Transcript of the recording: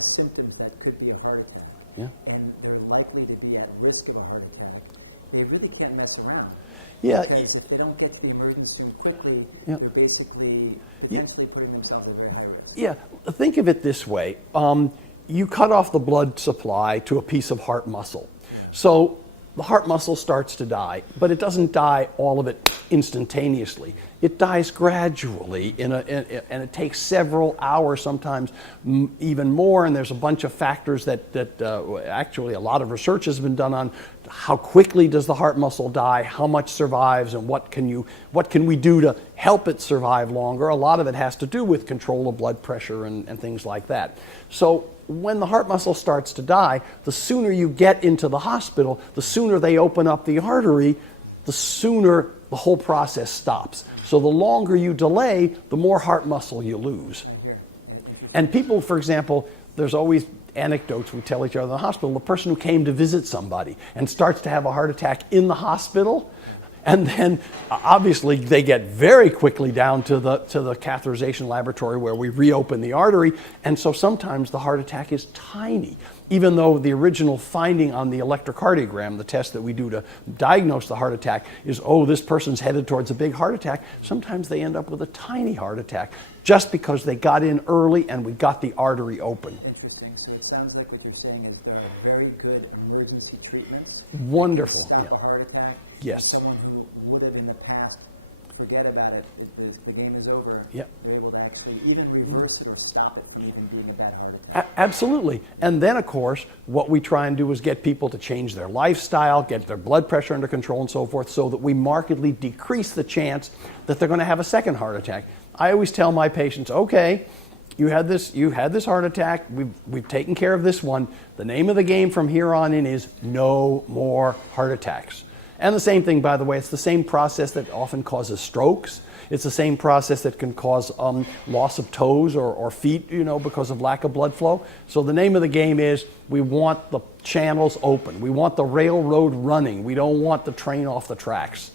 have symptoms that could be a heart attack, and they're likely to be at risk of a heart attack, they really can't mess around. Yeah. Because if they don't get to the emergency room quickly, they're basically potentially putting themselves at very high risk. Yeah, think of it this way. You cut off the blood supply to a piece of heart muscle. So the heart muscle starts to die, but it doesn't die all of it instantaneously. It dies gradually, and it takes several hours, sometimes even more, and there's a bunch of factors that actually a lot of research has been done on how quickly does the heart muscle die, how much survives, and what can we do to help it survive longer. A lot of it has to do with control of blood pressure and things like that. So when the heart muscle starts to die, the sooner you get into the hospital, the sooner they open up the artery, the sooner the whole process stops. So the longer you delay, the more heart muscle you lose. And people, for example, there's always anecdotes we tell each other in the hospital. The person who came to visit somebody and starts to have a heart attack in the hospital, and then obviously they get very quickly down to the catheterization laboratory where we reopen the artery, and so sometimes the heart attack is tiny. Even though the original finding on the electrocardiogram, the test that we do to diagnose the heart attack, is, oh, this person's headed towards a big heart attack, sometimes they end up with a tiny heart attack just because they got in early and we got the artery open. Interesting. So it sounds like what you're saying is there are very good emergency treatments. Wonderful. To stop a heart attack. Yes. Someone who would have in the past forget about it, the game is over, they're able to actually even reverse it or stop it from even being a bad heart attack. Absolutely. And then, of course, what we try and do is get people to change their lifestyle, get their blood pressure under control and so forth, so that we markedly decrease the chance that they're going to have a second heart attack. I always tell my patients, okay, you had this heart attack, we've taken care of this one. The name of the game from here on in is no more heart attacks. And the same thing, by the way, it's the same process that often causes strokes. It's the same process that can cause loss of toes or feet, because of lack of blood flow. So the name of the game is we want the channels open. We want the railroad running. We don't want the train off the tracks.